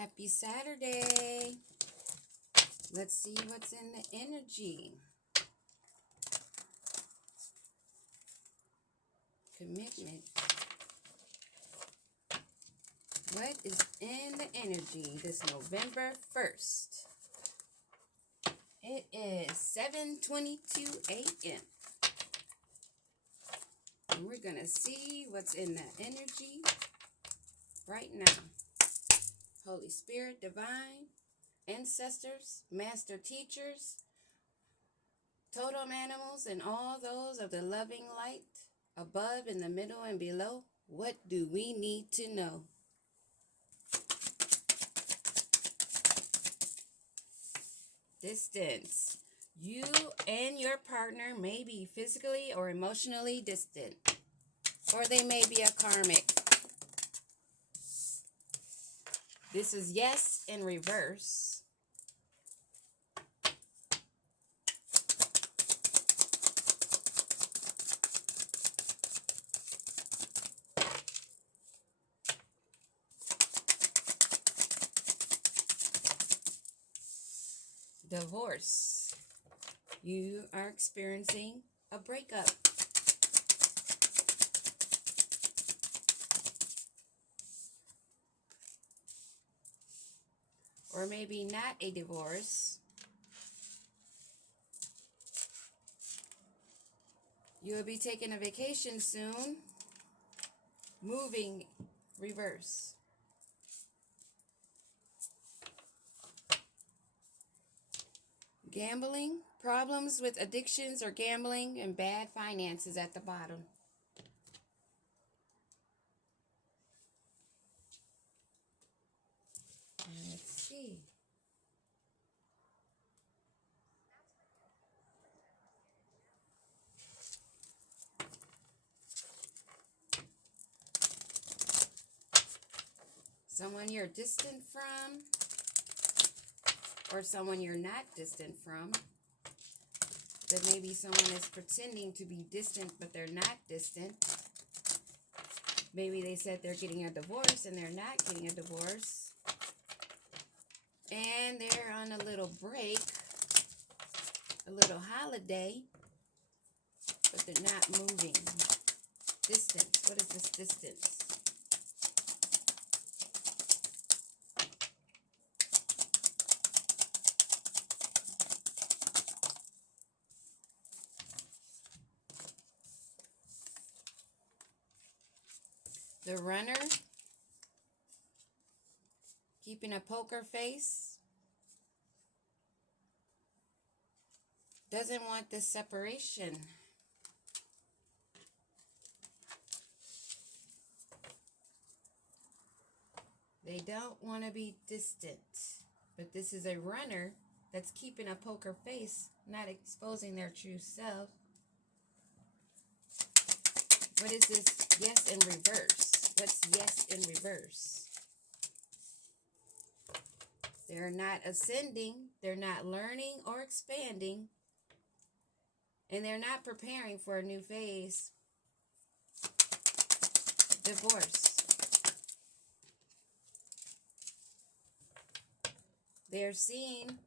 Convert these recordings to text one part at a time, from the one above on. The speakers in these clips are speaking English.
Happy Saturday. Let's see what's in the energy. Commitment. What is in the energy this November 1st? It is 7:22 a.m. And we're going to see what's in the energy right now. Holy Spirit, divine, ancestors, master teachers, totem animals, and all those of the loving light, above, in the middle, and below. What do we need to know? Distance. You and your partner may be physically or emotionally distant, or they may be a karmic. This is yes in reverse. Divorce. You are experiencing a breakup. Or maybe not a divorce. You will be taking a vacation soon. Moving, reverse. Gambling, problems with addictions or gambling, and bad finances at the bottom. Let's see. Someone you're distant from, or someone you're not distant from. That maybe someone is pretending to be distant, but they're not distant. Maybe they said they're getting a divorce and they're not getting a divorce. And they're on a little break, a little holiday, but they're not moving. Distance. What is this distance? The runner, keeping a poker face, doesn't want this separation. They don't want to be distant, but this is a runner that's keeping a poker face, not exposing their true self. What is this yes in reverse? What's yes in reverse? They're not ascending, they're not learning or expanding, and they're not preparing for a new phase. Divorce. They're seeing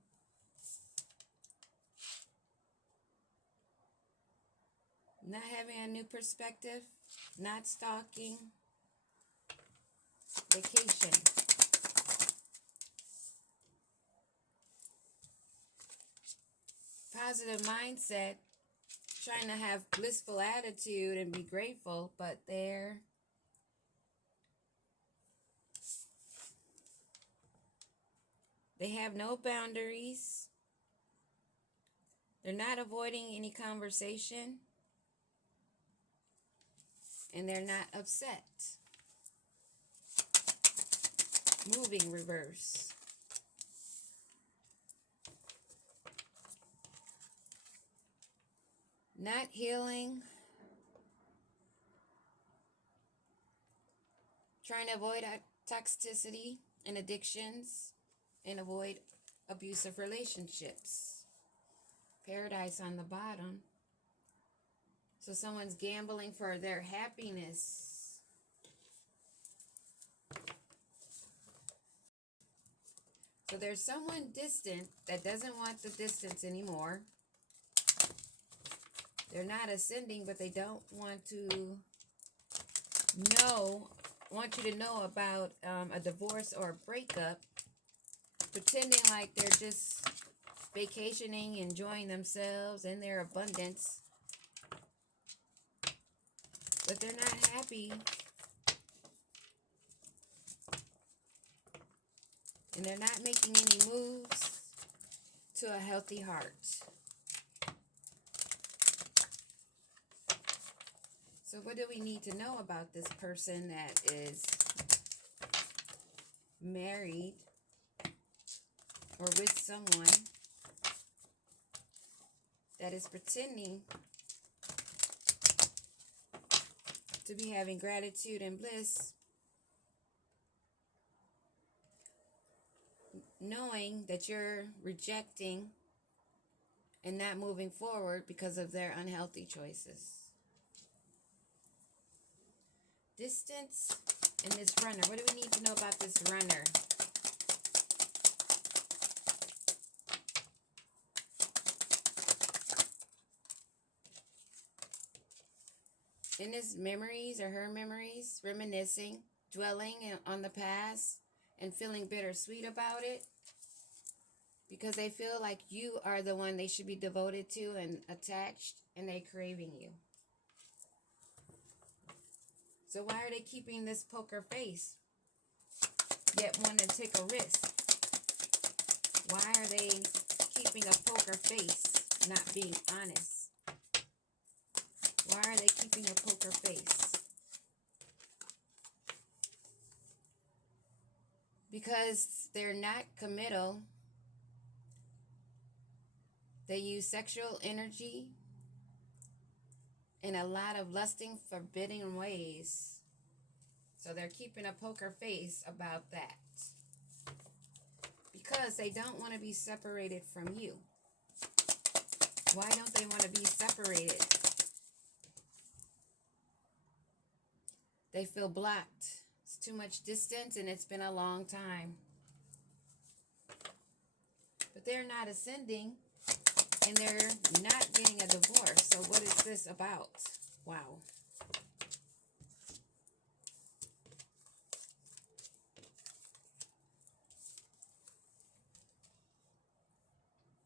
not having a new perspective, not stalking, vacation. Positive mindset, trying to have blissful attitude and be grateful, but they have no boundaries. They're not avoiding any conversation. And they're not upset. Moving, reverse. Not healing. Trying to avoid toxicity and addictions and avoid abusive relationships. Paradise on the bottom. So someone's gambling for their happiness. So there's someone distant that doesn't want the distance anymore. They're not ascending, but they don't want you to know about a divorce or a breakup, pretending like they're just vacationing, enjoying themselves in their abundance, but they're not happy, and they're not making any moves to a healthy heart. So what do we need to know about this person that is married or with someone that is pretending to be having gratitude and bliss, knowing that you're rejecting and not moving forward because of their unhealthy choices? Distance and this runner. What do we need to know about this runner? In his memories or her memories, reminiscing, dwelling on the past, and feeling bittersweet about it because they feel like you are the one they should be devoted to and attached, and they craving you. So why are they keeping this poker face, yet want to take a risk? Why are they keeping a poker face, not being honest? Why are they keeping a poker face? Because they're not committal. They use sexual energy in a lot of lusting, forbidding ways. So they're keeping a poker face about that. Because they don't want to be separated from you. Why don't they want to be separated? They feel blocked. It's too much distance and it's been a long time. But they're not ascending and they're not getting a divorce. So what is this about? Wow.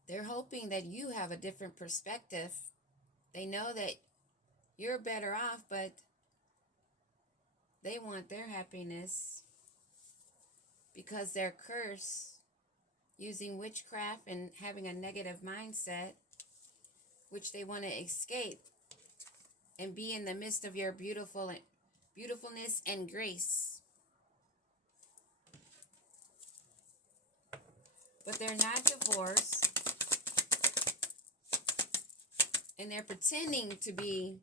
They're hoping that you have a different perspective. They know that you're better off, but they want their happiness because they're cursed using witchcraft and having a negative mindset, which they want to escape and be in the midst of your beautifulness and grace. But they're not divorced, and they're pretending to be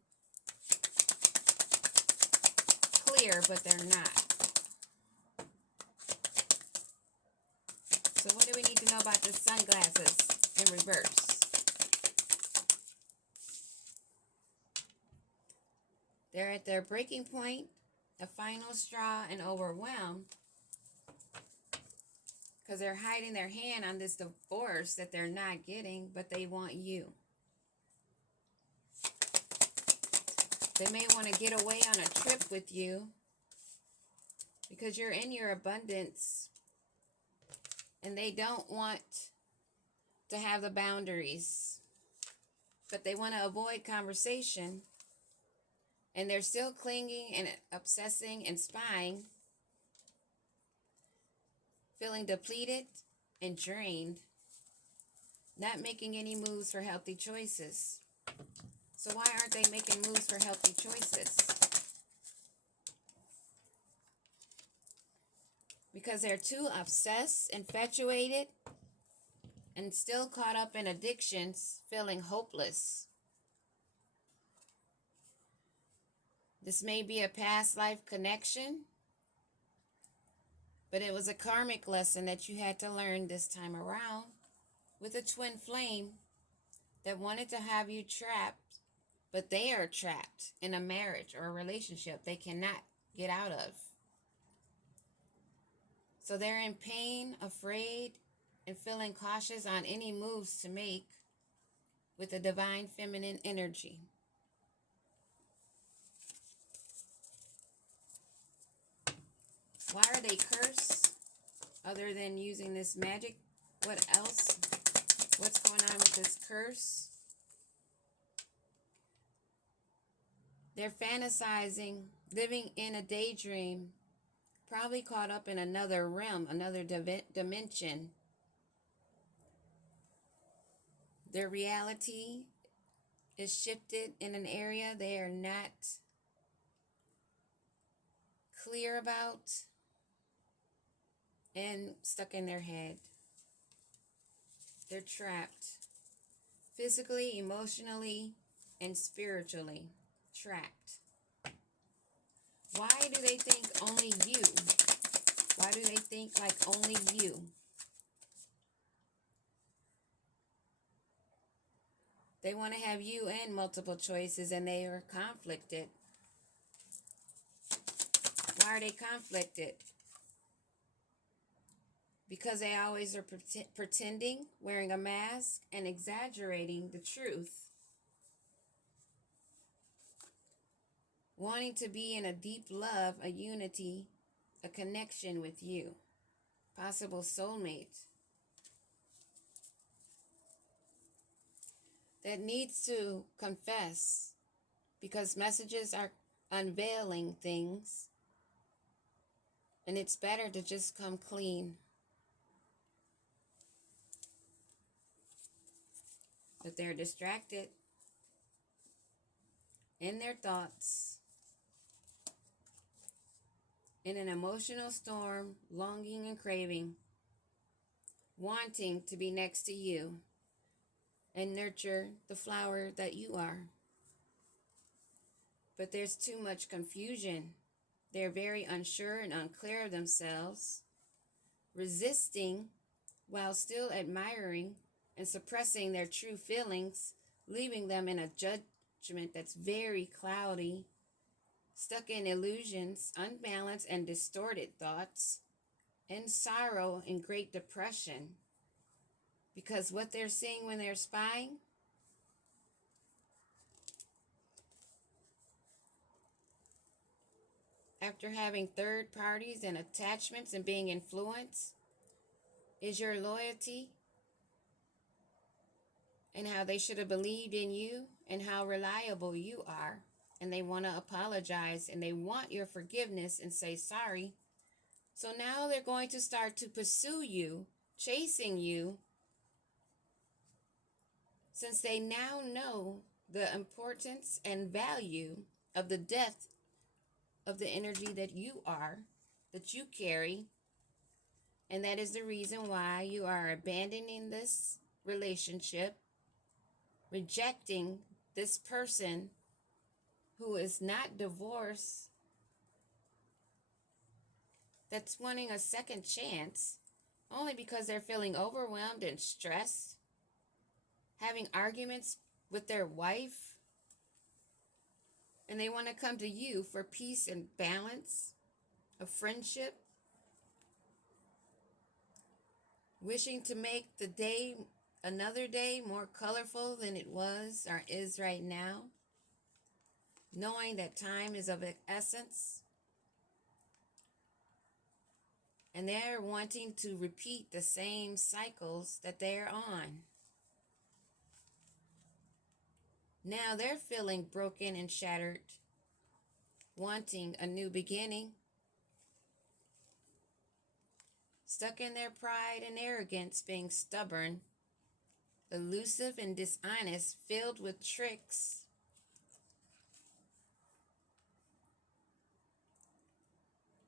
clear, but they're not. So what do we need to know about the sunglasses in reverse? They're at their breaking point, the final straw, and overwhelmed because they're hiding their hand on this divorce that they're not getting, but they want you. They may want to get away on a trip with you because you're in your abundance and they don't want to have the boundaries, but they want to avoid conversation, and they're still clinging and obsessing and spying, feeling depleted and drained, not making any moves for healthy choices. So why aren't they making moves for healthy choices? Because they're too obsessed, infatuated, and still caught up in addictions, feeling hopeless. This may be a past life connection, but it was a karmic lesson that you had to learn this time around with a twin flame that wanted to have you trapped, but they are trapped in a marriage or a relationship they cannot get out of. So they're in pain, afraid, and feeling cautious on any moves to make with the divine feminine energy. Why are they cursed other than using this magic? What else? What's going on with this curse? They're fantasizing, living in a daydream, probably caught up in another realm, another dimension. Their reality is shifted in an area they are not clear about and stuck in their head. They're trapped physically, emotionally, and spiritually. Trapped. Why do they think only you? Why do they think like only you? They want to have you and multiple choices, and they are conflicted. Why are they conflicted? Because they always are pretending, wearing a mask, and exaggerating the truth. Wanting to be in a deep love, a unity, a connection with you. Possible soulmate. That needs to confess, because messages are unveiling things, and it's better to just come clean. But they're distracted in their thoughts, in an emotional storm, longing and craving, wanting to be next to you and nurture the flower that you are. But there's too much confusion. They're very unsure and unclear of themselves, resisting while still admiring and suppressing their true feelings, leaving them in a judgment that's very cloudy, stuck in illusions, unbalanced and distorted thoughts, and sorrow and great depression. Because what they're seeing when they're spying, after having third parties and attachments and being influenced, is your loyalty and how they should have believed in you and how reliable you are. And they want to apologize and they want your forgiveness and say sorry. So now they're going to start to pursue you, chasing you, since they now know the importance and value of the depth of the energy that you are, that you carry. And that is the reason why you are abandoning this relationship, rejecting this person who is not divorced, that's wanting a second chance, only because they're feeling overwhelmed and stressed, having arguments with their wife, and they want to come to you for peace and balance, a friendship, wishing to make the day, another day, more colorful than it was or is right now, knowing that time is of essence, and they're wanting to repeat the same cycles that they're on. Now they're feeling broken and shattered, wanting a new beginning, stuck in their pride and arrogance, being stubborn, elusive and dishonest, filled with tricks.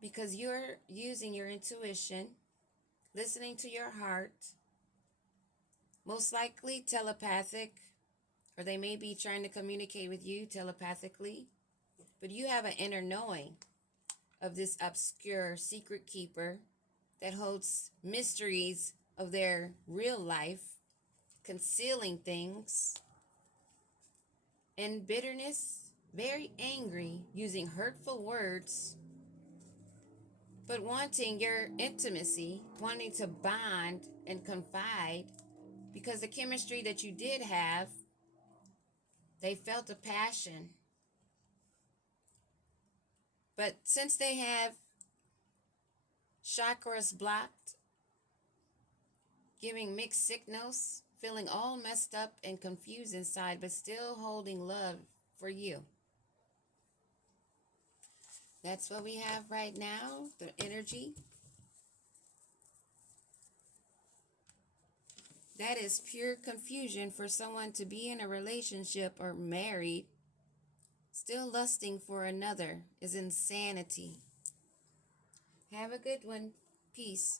Because you're using your intuition, listening to your heart, most likely telepathic, or they may be trying to communicate with you telepathically, but you have an inner knowing of this obscure secret keeper that holds mysteries of their real life, concealing things, and bitterness, very angry, using hurtful words, but wanting your intimacy, wanting to bond and confide, because the chemistry that you did have, they felt a passion. But since they have chakras blocked, giving mixed signals, feeling all messed up and confused inside, but still holding love for you. That's what we have right now, the energy. That is pure confusion for someone to be in a relationship or married, still lusting for another is insanity. Have a good one. Peace.